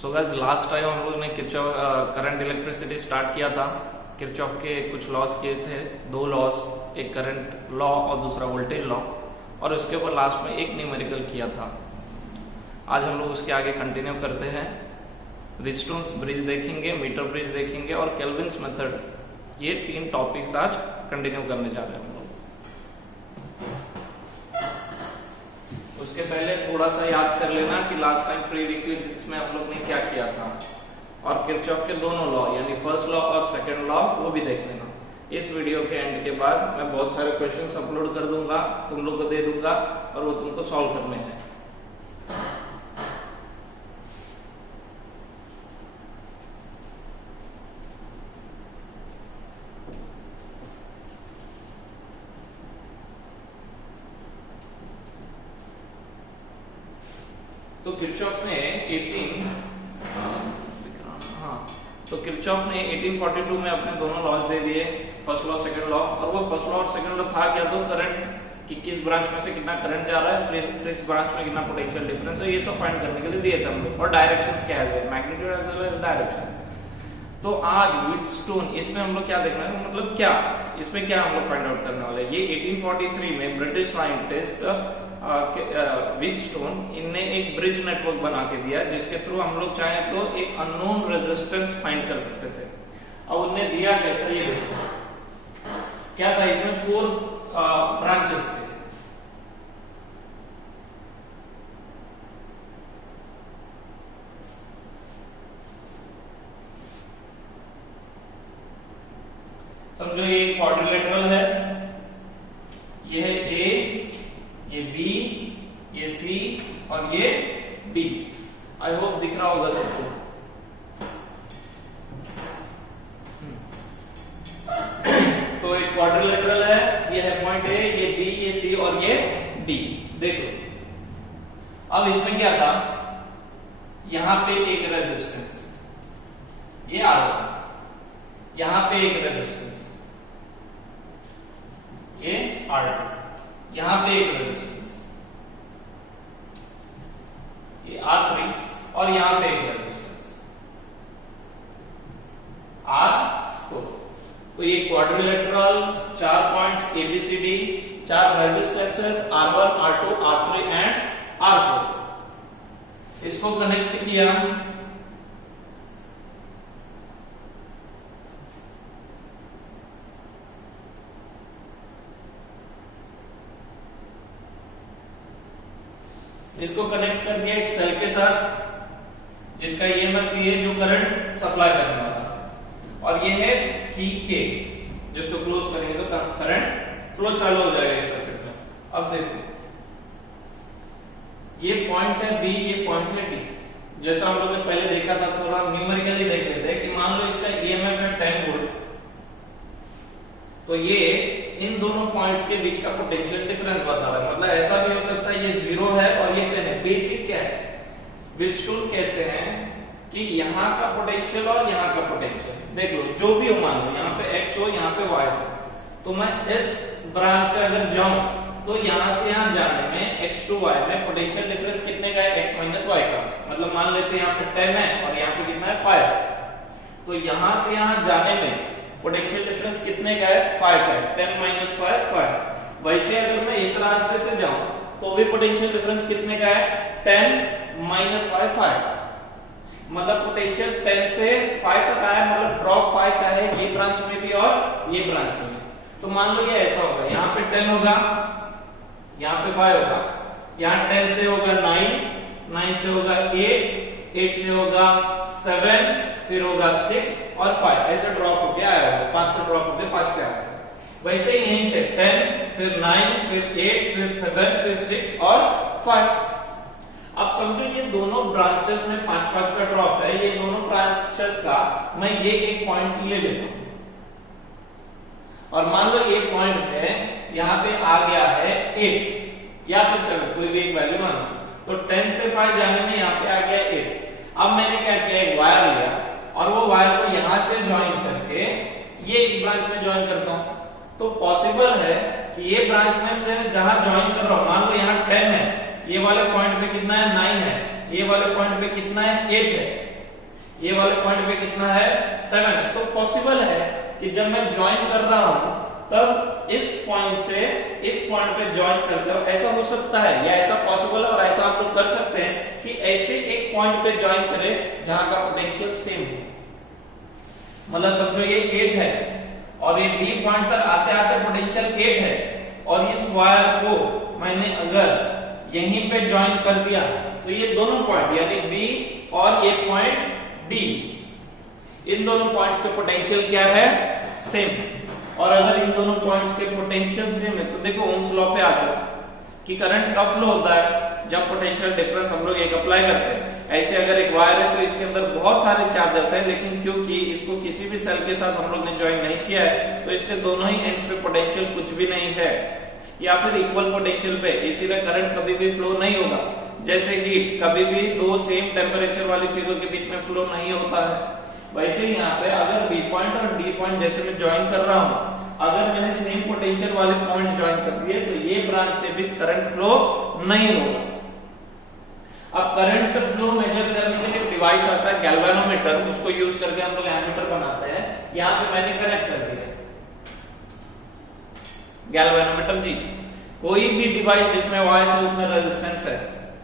So guys last time हम लोग ने किरचॉफ करंट इलेक्ट्रिसिटी स्टार्ट किया था। किरचॉफ के कुछ लॉस किए थे, दो लॉस, एक करंट लॉ और दूसरा वोल्टेज लॉ, और उसके ऊपर लास्ट में एक न्यूमेरिकल किया था। आज हम लोग उसके आगे कंटिन्यू करते हैं। व्हीटस्टोन्स ब्रिज देखेंगे, मीटर ब्रिज देखेंगे और केल्विन्स मेथड, ये तीन टॉपिक्स आज कंटिन्यू करने जा रहे हैं हम लोग। उसके पहले थोड़ा सा याद कर लेना कि लास्ट टाइम प्रीरिक्विजिट्स में हम लोग ने क्या किया था, और किरचॉफ के दोनों लॉ यानी फर्स्ट लॉ और सेकंड लॉ वो भी देख लेना। इस वीडियो के एंड के बाद मैं बहुत सारे क्वेश्चंस अपलोड कर दूंगा, तुम लोग को दे दूंगा और वो तुमको सॉल्व करने हैं। तो किरचॉफ ने 1842 में अपने दोनों लॉज दे दिए, फर्स्ट लॉ सेकंड लॉ। और वो फर्स्ट लॉ और सेकंड लॉ था क्या, तो करंट कि किस ब्रांच में से कितना करंट जा रहा है, किस ब्रांच में कितना पोटेंशियल डिफरेंस है, ये सब फाइंड करने के लिए दिए थे हम लोग। और डायरेक्शंस क्या है, magnitude as well as direction. तो आज व्हीटस्टोन, इसमें हम लोग क्या देखना है, मतलब क्या इसमें क्या हम लोग फाइंड आउट करने वाले हैं। ये 1843 में ब्रिटिश साइंटिस्ट व्हीटस्टोन, इनने एक ब्रिज नेटवर्क बना के दिया, जिसके थ्रू हम लोग चाहे तो एक अननोन रेजिस्टेंस फाइंड कर सकते थे। अब उनने दिया कैसा, ये देखो क्या था, इसमें 4 ब्रांचेस थे। समझो ये क्वाड्रिलेटरल है, ये है ए, ये बी, ये सी और ये डी। आई होप दिख रहा होगा सबको। तो एक क्वाड्रिलेटरल है, ये है पॉइंट ए, ये बी, ये सी और ये डी। देखो अब इसमें क्या था, यहां पे एक रेजिस्टेंस, ये R1, यहां पे एक रेजिस्टेंस, ये R2, यहां पे एक रेजिस्टेंस, ये R3 और यहां पे एक रेजिस्टेंस R4। तो ये quadrilateral 4 points ABCD, 4 resistances R1, R2, R3 and R4। इसको कनेक्ट किया, इसको कनेक्ट कर दिया एक सेल के साथ, जिसका EMF ये जो करंट सप्लाई करने वाला, और ये है K, जिसको क्लोज करेंगे तो करंट फ्लो चालू हो जाएगा इस सर्किट में। अब देखो ये पॉइंट है B, ये पॉइंट है D। जैसा हम लोग ने पहले देखा था, थोड़ा न्यूमेरिकली देख लेते हैं कि मान लो इसका EMF है 10 वोल्ट, तो ये इन दोनों पॉइंट्स के बीच का पोटेंशियल डिफरेंस बता रहा है। मतलब ऐसा भी हो सकता है ये 0 है और ये 10 है। बेसिक क्या है, व्हीटस्टोन कहते हैं कि यहाँ का पोटेंशियल और यहाँ का पोटेंशियल देख लो, जो भी हो, मान लो यहाँ पे X हो, यहाँ पे Y हो, तो मैं इस ब्रांच से अगर जाऊं तो यहाँ से यहाँ जाने में X to Y में पोटेंशियल डिफरेंस कितने का है, X माइनस Y का। मतलब मान लेते हैं यहाँ पे 10 है और यहाँ पे कितना है 5, तो यहाँ से यहाँ जाने में पोटेंशियल डिफरेंस कितने का है, 5 का है। 10 माइनस 5। वैसे अगर मैं इस रास्ते से जाऊं तो भी पोटेंशियल डिफरेंस कितने का है, 10 माइनस 5। मतलब पोटेंशियल 10 से 5 तक आया, मतलब ड्रॉप 5 का है ये ब्रांच में भी और ये ब्रांच में भी। तो मान लो ये ऐसा होगा, यहाँ पे 10 होगा, यहाँ पे 5 होगा, यहाँ 10 से होगा 9, 9 से होगा 8, 8 से होगा 7, फिर होगा 6 और 5, ऐसे ड्रॉप होके आया होगा, 5 से ड्रॉप होके 5 पे आया। वैसे ही यहीं से 10, फिर 9, फिर 8, फिर 7, फिर 6 और 5। अब समझो ये दोनों ब्रांचेस में 5-5 का ड्रॉप है, ये दोनों ब्रांचेस का मैं ये एक पॉइंट ले लेता हूं, और मान लो ये पॉइंट पे यहाँ पे आ गया है 8 या फिर 7, कोई भी एक वैल्यू मान लो। तो 10 से 5 जाने में यहाँ पे आ गया 8। अब मैंने क्या किया, एक वायर लिया और वो वायर को यहां से ज्वाइन करके ये एक ब्रांच में ज्वाइन करता हूं। तो पॉसिबल है कि ये ब्रांच में मैं जहां ज्वाइन कर रहा हूं, मान लो यहाँ 10 है, ये वाले पॉइंट पे कितना है 9 है, ये वाले पॉइंट पे कितना है 8 है, ये वाले पॉइंट पे कितना है 7। तो पॉसिबल है कि जब मैं ज्वाइन कर रहा हूं तब इस पॉइंट से इस पॉइंट पे ज्वाइन करते हो, ऐसा हो सकता है या ऐसा पॉसिबल है और ऐसा आप लोग कर सकते हैं कि ऐसे एक पॉइंट पे ज्वाइन करें जहां का पोटेंशियल सेम हो। मतलब समझो ये 8 है और ये डी पॉइंट तक आते आते पोटेंशियल 8 है और इस वायर को मैंने अगर यहीं पे ज्वाइन कर दिया तो ये दोनों पॉइंट यानी बी और ये पॉइंट डी, इन दोनों पॉइंट्स के पोटेंशियल क्या है सेम। और अगर इन दोनों पॉइंट्स के पोटेंशियल सेम है तो देखो ओम्स लॉ पे आ जाओ कि करंट कब फ्लो होता है जब पोटेंशियल डिफरेंस हम लोग एक अप्लाई करते हैं। ऐसे अगर एक वायर है तो इसके अंदर बहुत सारे चार्जेस हैं, लेकिन क्योंकि इसको किसी भी सेल के साथ हम लोग ने ज्वाइन नहीं किया है तो इसके दोनों ही एंड्स पे पोटेंशियल कुछ भी नहीं है या फिर इक्वल पोटेंशियल पे, इसीलिए करंट कभी भी फ्लो नहीं होगा। जैसे हीट कभी भी दो सेम टेम्परेचर वाली चीजों के बीच में फ्लो नहीं होता है, वैसे ही यहाँ पे अगर बी पॉइंट और डी पॉइंट जैसे मैं ज्वाइन कर रहा हूँ, अगर मैंने सेम पोटेंशियल वाले पॉइंट ज्वाइन कर दिए तो ये ब्रांच से भी करंट फ्लो नहीं होगा। अब करंट फ्लो मेजर करने के लिए डिवाइस आता है गैल्वेनोमीटर, उसको यूज करके हम लोग एमीटर बनाते हैं। यहाँ पे मैंने कनेक्ट कर दिया गैल्वेनोमीटर जी। कोई भी डिवाइस जिसमें वॉइस है उसमें रेजिस्टेंस है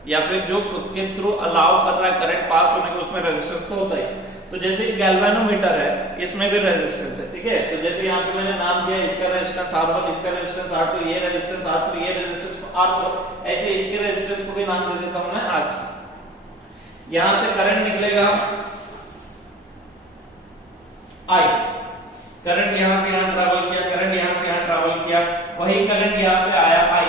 या फिर जो खुद के थ्रू अलाउ कर रहा है करंट पास होने को उसमें रेजिस्टेंस तो होता है। तो जैसे गैल्वेनोमीटर है इसमें भी रेजिस्टेंस है, ठीक है। तो जैसे यहाँ पे मैंने नाम दिया इसका रेजिस्टेंस R1, इसका रेजिस्टेंस R2, ये रेजिस्टेंस R3, ये रेजिस्टेंस R4, ऐसे इसके रेजिस्टेंस को भी नाम दे देता हूं मैं R3। यहां से करंट निकलेगा I, करंट यहां से यहां ट्रैवल किया, करंट यहां से यहां ट्रैवल किया, वही करंट यहां पे आया I।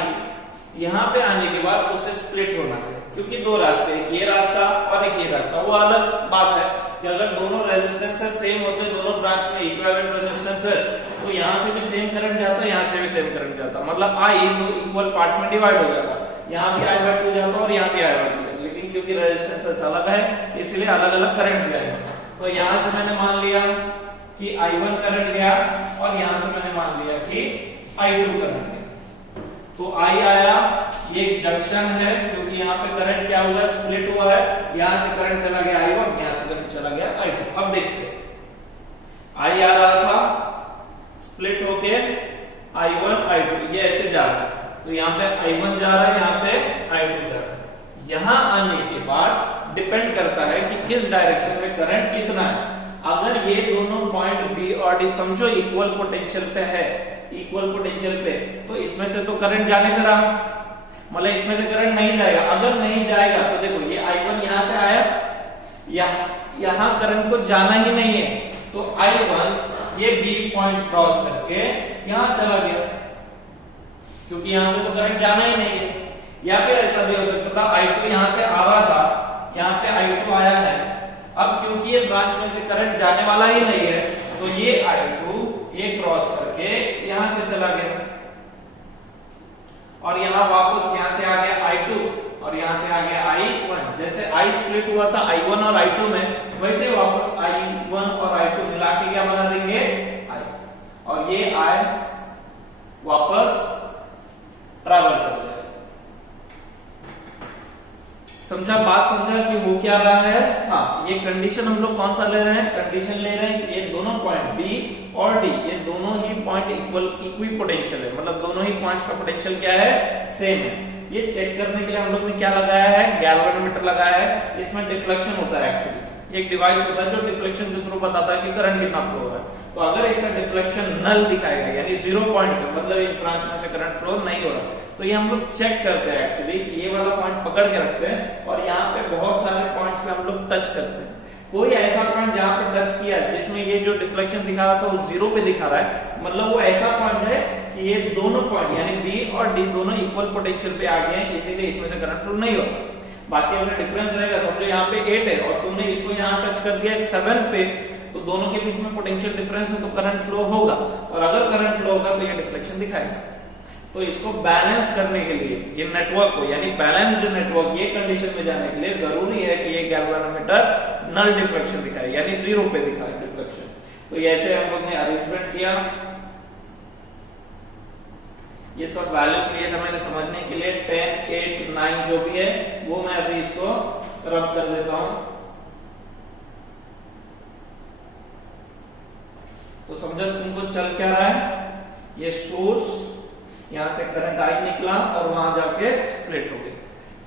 यहां पे आने के बाद उसे स्प्लिट होना है क्योंकि दो रास्ते, ये रास्ता और एक ये रास्ता। वो अलग बात है कि अगर दोनों रेजिस्टेंसेस सेम होते, दोनों ब्रांच में इक्विवेलेंट रेजिस्टेंसेस, तो यहां से भी सेम करंट जाता, यहां से भी सेम करंट जाता, मतलब I दो इक्वल पार्ट्स में डिवाइड हो जाता। यहां भी I/2 जाता और यहां भी I/2 जाता, लेकिन क्योंकि रेजिस्टेंसेस अलग है इसलिए अलग अलग करंट जाएगा। तो यहां से मैंने मान लिया कि I1 करंट गया और यहां से मैंने मान लिया कि I2 करंट गया। तो I आया, ये जंक्शन है क्योंकि यहाँ पे करंट क्या हुआ स्प्लिट हुआ है, यहां से करंट चला गया I1, यहां से करंट चला गया I2। अब देखते हैं I आ रहा था स्प्लिट होके I1 I2, ये ऐसे जा रहा है, तो यहाँ पे I1 जा रहा है, यहाँ पे I2 जा रहा है। यहां आने के बाद डिपेंड करता है कि किस डायरेक्शन में करंट कितना है। अगर ये दोनों पॉइंट बी और डी समझो इक्वल पोटेंशियल पे है, इक्वल पोटेंशियल पे, तो इसमें से तो करंट जाने से रहा, मतलब इसमें से करंट नहीं जाएगा। अगर नहीं जाएगा तो देखो ये I1 यहां से आया, यहां करंट को जाना ही नहीं है, तो I1 ये B पॉइंट क्रॉस करके यहां चला गया क्योंकि यहां से तो करंट जाना ही नहीं है। या फिर ऐसा भी हो सकता था I2 यहां से आ रहा था, यहां पे I2 आया है, अब क्योंकि ये ब्रांच में से करंट जाने वाला ही नहीं है तो ये I2 ये क्रॉस करके यहां से चला गया और यहां वापस यहां से आ गया I2 और यहां से आ गया I1। जैसे I स्प्लिट हुआ था I1 और I2 में, वैसे वापस I1 और I2 मिला के क्या बना देंगे I, और ये I वापस ट्रैवल कर जाएगा। समझा, बात समझा कि हो क्या रहा है। हाँ, ये कंडीशन हम लोग कौन सा ले रहे हैं, कंडीशन ले रहे हैं कि ये दोनों पॉइंट B और D, ये दोनों ही पॉइंट इक्वी पोटेंशियल है, मतलब दोनों ही पॉइंट्स का पोटेंशियल क्या है सेम है। ये चेक करने के लिए हम लोग ने क्या लगाया है, गैल्वेनोमीटर लगाया है। इसमें डिफ्लेक्शन होता है, एक्चुअली एक डिवाइस होता है जो डिफ्लेक्शन के थ्रू बताता है कि करंट कितना फ्लो हो रहा है। तो अगर इसका डिफ्लेक्शन नल दिखाएगा यानी 0 पॉइंट पे, मतलब इस ब्रांच में से करंट फ्लो नहीं हो रहा, तो ये हम लोग चेक करते हैं एक्चुअली कि ये वाला पॉइंट पकड़ के रखते हैं और यहाँ पे बहुत सारे पॉइंट्स पे हम लोग टच करते हैं। कोई ऐसा पॉइंट जहाँ पे टच किया जिसमें ये जो डिफ्लेक्शन दिखा रहा था वो 0 पे दिखा रहा है, मतलब वो ऐसा पॉइंट है कि ये दोनों पॉइंट यानी B और D दोनों इक्वल पोटेंशियल पे आ गए हैं, इसीलिए इसमें से करंट फ्लो नहीं हो रहा। बाकी अगर डिफरेंस रहेगा, समझो यहाँ पे 8 है और तुमने इसको यहाँ टच कर दिया 7 पे, तो दोनों के बीच में पोटेंशियल डिफरेंस है तो करंट फ्लो होगा, और अगर करंट फ्लो होगा तो ये डिफ्लेक्शन दिखाएगा। तो इसको बैलेंस करने के लिए ये नेटवर्क को यानी बैलेंस्ड नेटवर्क, ये कंडीशन में जाने के लिए जरूरी है कि ये गैल्वेनोमीटर नल डिफ्लेक्शन दिखाए यानी 0 पे दिखाए डिफ्लेक्शन। तो ये ऐसे हम लोग ने अरेंजमेंट किया, ये सब वैल्यूज लिए था मैंने समझने के लिए 10, 8, 9 जो भी है वो मैं अभी इसको रब कर देता हूं। समझा तुमको चल क्या रहा है, ये सोर्स, यहां से करंट आई निकला और वहां जाके स्प्लिट हो गया,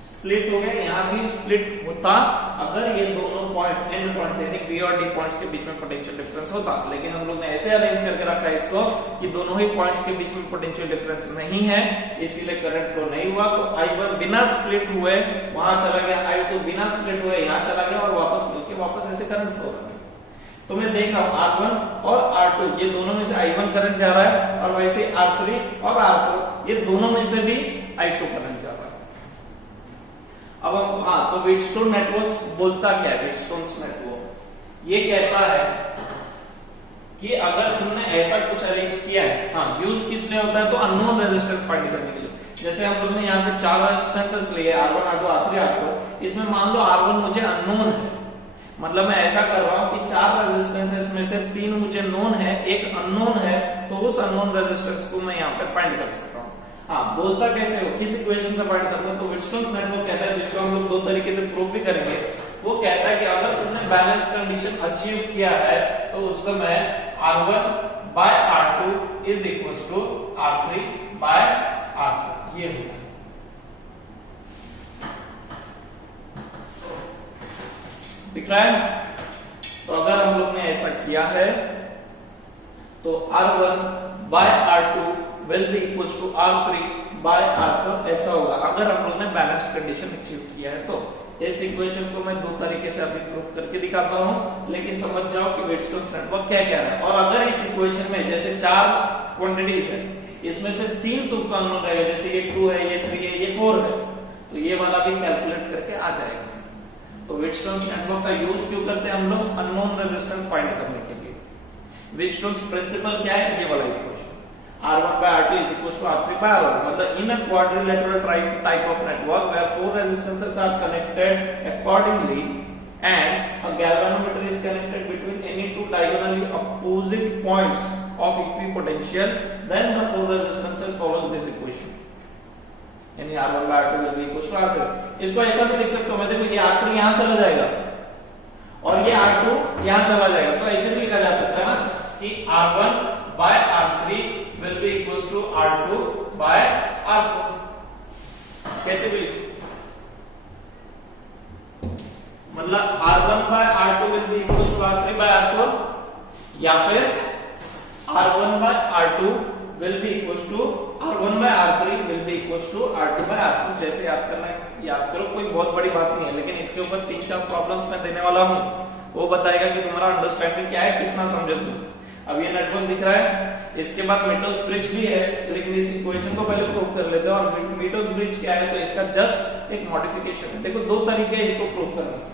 स्प्लिट हो गया। यहाँ भी स्प्लिट होता अगर ये दोनों पॉइंट एंड पॉइंट यानी बी और डी पॉइंट्स के बीच में पोटेंशियल डिफरेंस होता, लेकिन हम लोग ने ऐसे अरेंज करके रखा है इसको कि दोनों ही पॉइंट्स के बीच में पोटेंशियल डिफरेंस नहीं है, इसीलिए करंट फ्लो नहीं हुआ। तो I1 बिना स्प्लिट हुए वहां चला गया, I2 बिना स्प्लिट हुए यहाँ चला गया और वापस मिलके वापस ऐसे करंट फ्लो हो रहा है। तो मैं देख रहा हूं R1 और R2 ये दोनों में से I1 करंट जा रहा है और वैसे R3 और R4 ये दोनों में से भी I2 करंट जा रहा है। अब हम तो व्हीटस्टोन नेटवर्क बोलता क्या है, व्हीटस्टोन नेटवर्क ये कहता है कि अगर तुमने ऐसा कुछ अरेंज किया है, यूज किस लिए होता है, तो अननोन रेजिस्टेंस फाइंड करने के लिए। जैसे हम लोग ने यहाँ पे 4 रेजिस्टेंसेस लिए R1 R2 R3 R4, इसमें मान लो R1 मुझे अननोन है, मतलब मैं ऐसा कर रहा हूं कि 4 रेजिस्टेंसेस में से 3 मुझे नोन है, एक अननोन है, तो उस अननोन रेजिस्टेंस को मैं यहाँ पे फाइंड कर सकता हूँ। बोलता कैसे हो, किस इक्वेशन से फाइंड करते हैं, तो व्हीटस्टोन नेटवर्क कहता है, जिसको हम लोग दो तरीके से प्रूव भी करेंगे। वो कहता है कि अगर तुमने बैलेंस कंडीशन अचीव किया है तो उस समय R1 by R2 is equal to R3 by R4 ये होता है। दिख रहा है? तो अगर हम लोग ने ऐसा किया है तो R1 by R2 will be equal to R3 by R4 ऐसा होगा अगर हम लोग ने बैलेंस कंडीशन अचीव किया है। तो इस इक्वेशन को मैं दो तरीके से अभी प्रूफ करके दिखाता हूं, लेकिन समझ जाओ कि व्हीटस्टोन नेटवर्क क्या कह रहा है। और अगर इस इक्वेशन में जैसे 4 क्वांटिटीज है, इसमें से 3 तुक्का अननोन रहेगा, जैसे ये 2 है, ये 3 है, ये 4 है, तो ये वाला भी कैलकुलेट करके आ जाएगा। तो व्हीटस्टोन नेटवर्क का यूज क्यों करते हैं हम लोग, अननोन रेजिस्टेंस फाइंड करने के लिए। व्हीटस्टोन प्रिंसिपल क्या है, ये वाला equation R1 by R2 is equal to R3 by R1, मतलब in a quadrilateral type of network where 4 resistances are connected accordingly and a galvanometer is connected between any two diagonally opposite points of equipotential, then the 4 resistances follows this equation, यानी R1 by R2 will be equal to R3। इसको ऐसा भी लिख सकता हूं मैं, देखो ये R3 यहां चला जाएगा और ये R2 यहां चला जाएगा, तो ऐसे भी लिखा जा सकता है ना कि R1 by R3 will be equals to R2 by R4। कैसे भी मतलब R1 by R2 will be equals to R3 by R4, या फिर R1 by R2 will be equals to R1 by R3 will be equals to R2 by R4। जैसे याद करना है याद करो, कोई बहुत बड़ी बात नहीं है, लेकिन इसके ऊपर 3-4 प्रॉब्लम्स मैं देने वाला हूं, वो बताएगा कि तुम्हारा अंडरस्टैंडिंग क्या है, कितना समझे तुम। अब ये नेटवर्क दिख रहा है, इसके बाद मीटोस ब्रिज भी है, लेकिन इस इक्वेशन को पहले प्रूव कर लेते हैं। और मीटोस ब्रिज क्या है, तो इसका जस्ट एक मॉडिफिकेशन है। देखो 2 तरीके हैं इसको प्रूव करने के।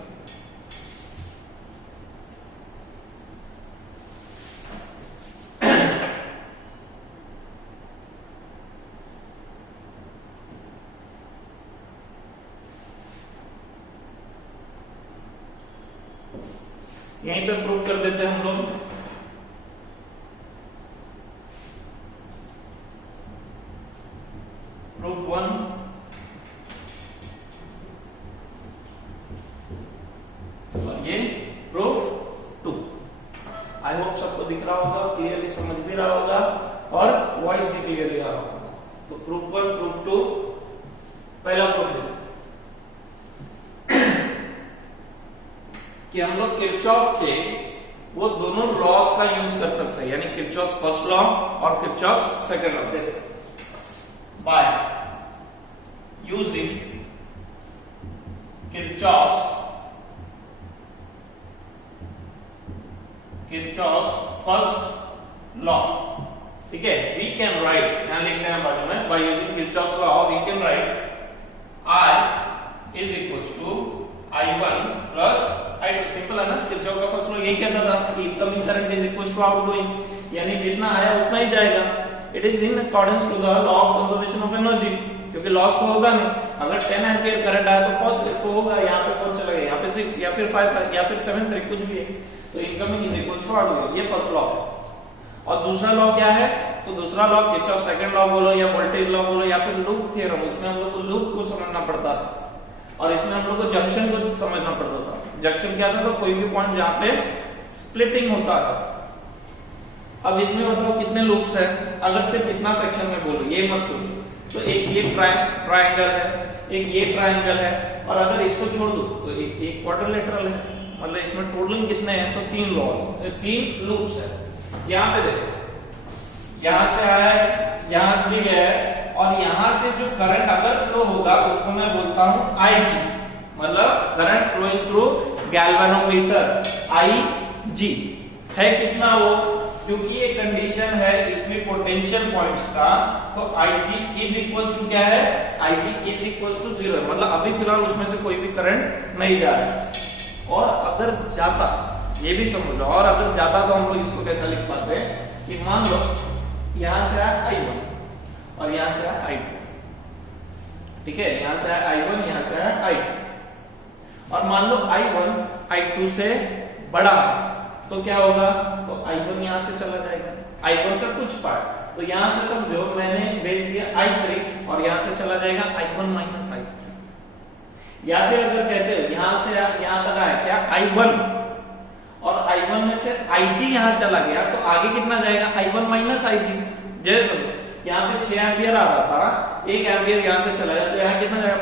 यहीं पे प्रूफ कर देते हैं हम लोग। प्रूफ 1, और ये प्रूफ 2। आई होप सबको दिख रहा होगा, क्लियरली समझ भी रहा होगा और वॉइस भी क्लियरली आ रहा होगा। तो प्रूफ 1 प्रूफ 2, पहला प्रूफ देखो कि हम लोग किरचॉफ के वो दोनों लॉस का यूज कर सकते हैं, यानी किरचॉफ फर्स्ट लॉ और किरचॉफ सेकंड लॉ। देखो by using Kirchhoff's first law, ठीक है, we can write, यहां लिख देना बाजू में, by using Kirchhoff's law we can write I is equals to I1 plus I2। Simple है ना, किरचॉफ का फर्स्ट लॉ यही कहता था कि incoming current is equal to outgoing, यानी जितना आया उतना ही जाएगा। It is in accordance to the law of conservation of energy, क्योंकि लॉस तो होगा नहीं। अगर 10 एम्पीयर करंट आया तो पॉजिटिव तो होगा, यहाँ पे 4 चला गया, यहाँ पे 6 या फिर 5 या फिर 7 3 कुछ भी है, तो incoming is equal to outgoing, ये फर्स्ट लॉ है। और दूसरा लॉ क्या है, तो दूसरा लॉ किरचॉफ सेकंड लॉ बोलो या वोल्टेज लॉ बोलो या फिर लूप थ्योरम, उसमें हम लोग को लूप को समझना पड़ता है और इसमें हम लोग को जंक्शन को समझना पड़ता था। जंक्शन क्या था, तो कोई भी पॉइंट जहां पे स्प्लिटिंग होता है, अब इसमें बताओ कितने लूप्स है, अगर सिर्फ इतना सेक्शन में बोलो, ये मत सोचो। तो एक ये ट्रायंगल है, एक ये ट्रायंगल है, और अगर इसको छोड़ दो तो एक ये क्वाड्रिलेटरल है। मतलब इसमें टोटल कितने हैं, तो 3 लॉस, 3 लूप्स है। यहाँ पे देखो, यहां से आया है, यहां से भी गया है, और यहां से जो करंट अगर फ्लो होगा उसको मैं बोलता हूं IG, मतलब current flowing through galvanometer, IG है कितना वो, क्योंकि ये कंडीशन है इक्विपोटेंशियल पॉइंट्स का, तो IG इज इक्वल टू क्या है, IG इज इक्वल टू 0, मतलब अभी फिलहाल उसमें से कोई भी करंट नहीं जा रहा है। और अगर जाता, ये भी समझ लो, और अगर जाता तो हम लोग इसको कैसा लिख पाते हैं कि मान लो यहां से आया I1 और यहां से आया I2, ठीक है, यहां से आया I1, यहां से आया I2, और मान लो I1 I2 से बड़ा है, तो क्या होगा, तो I1 यहां से चला जाएगा, I1 का कुछ पार्ट, तो यहां से समझो मैंने भेज दिया I3 और यहां से चला जाएगा I1 माइनस I3। या फिर अगर कहते हो यहां से यहां तक आया क्या, I1, और I1 में से IG यहां चला गया, तो आगे कितना जाएगा, I1 माइनस IG। जैसे यहाँ पे 6 एम्पियर आ रहा था, 1 एम्पियर यहां से चला गया, तो यहाँ कितना जाएगा,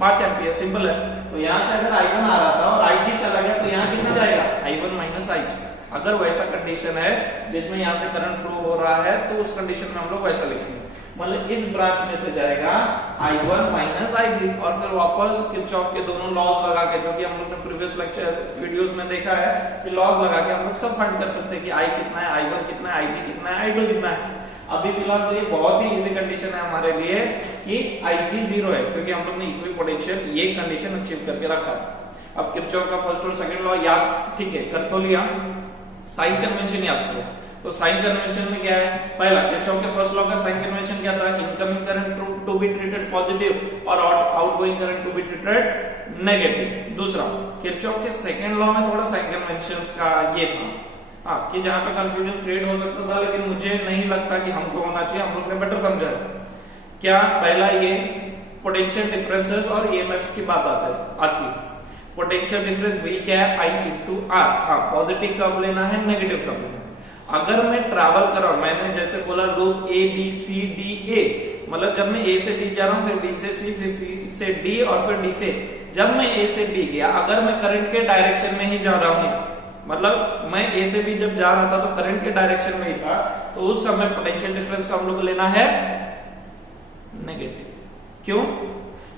5 एम्पियर, सिंपल है। तो यहां से अगर I1 आ रहा था और IG चला गया, तो यहाँ कितना जाएगा, I1 माइनस IG। अगर वैसा कंडीशन है जिसमें यहाँ से करंट फ्लो हो रहा है, तो उस कंडीशन में हम लोग वैसा लिखेंगे, मतलब इस ब्रांच में से जाएगा I1 माइनस IG, और फिर वापस किरचॉफ के दोनों लॉज लगा के, जो कि हम लोग ने प्रीवियस लेक्चर वीडियोस में देखा है कि लॉज लगा के हम लोग सब फाइंड कर सकते हैं कि I कितना है, I1 कितना है, IG कितना है, I2 कितना है। अभी फिलहाल तो ये बहुत ही इजी कंडीशन है हमारे लिए कि IG 0 है, क्योंकि हम लोग ने इक्विपोटेंशियल ये कंडीशन अचीव करके रखा है। अब किरचॉफ का फर्स्ट और सेकंड लॉ याद, ठीक है, कर तो लिया। साइन कन्वेंशन याद करो, तो साइन कन्वेंशन में क्या है, पहला किरचॉफ के फर्स्ट लॉ का साइन कन्वेंशन क्या था, incoming current to be treated positive और outgoing current to be treated negative. दूसरा किरचॉफ के सेकंड लॉ में थोड़ा साइन कन्वेंशंस का ये था, हाँ, कि जहां पे कंफ्यूजन क्रिएट हो सकता था, लेकिन मुझे नहीं लगता कि हमको होना चाहिए, हम लोग ने बेटर समझा क्या। पहला ये पोटेंशियल डिफरेंसेस और ईएमएफ्स की बात आती है। पोटेंशियल डिफरेंस V क्या है, I इंटू R, हाँ, पॉजिटिव कब लेना है, नेगेटिव कब लेना है। अगर मैं ट्रैवल कर रहा हूं, मैंने जैसे बोला loop A B C D A, मतलब जब मैं A से B जा रहा हूं, फिर B से C, फिर C से D और फिर D से, जब मैं A से B गया, अगर मैं करंट के डायरेक्शन में ही जा रहा हूं, मतलब मैं A से B जब जा रहा था तो करंट के डायरेक्शन में ही था, तो उस समय पोटेंशियल डिफरेंस को हम लोग को लेना है नेगेटिव। क्यों,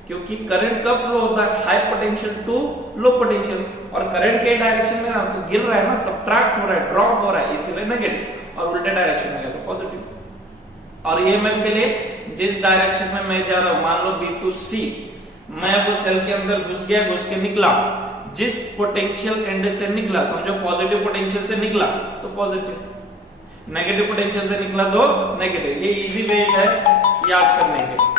क्योंकि करंट कब फ्लो होता है, high potential to low potential, और करंट के डायरेक्शन में ना तो गिर रहा है ना, सबट्रैक्ट हो रहा है, ड्रॉप हो रहा है, इसीलिए नेगेटिव, और उल्टे डायरेक्शन में गया तो पॉजिटिव। और ईएमएफ के लिए जिस डायरेक्शन में मैं जा रहा हूं, मान लो B टू C, मैं वो सेल के अंदर घुस गया, घुस के निकला, जिस पोटेंशियल एंड से निकला, समझो पॉजिटिव पोटेंशियल से निकला तो पॉजिटिव, नेगेटिव पोटेंशियल से निकला तो नेगेटिव। ये इजी वे है याद करने के।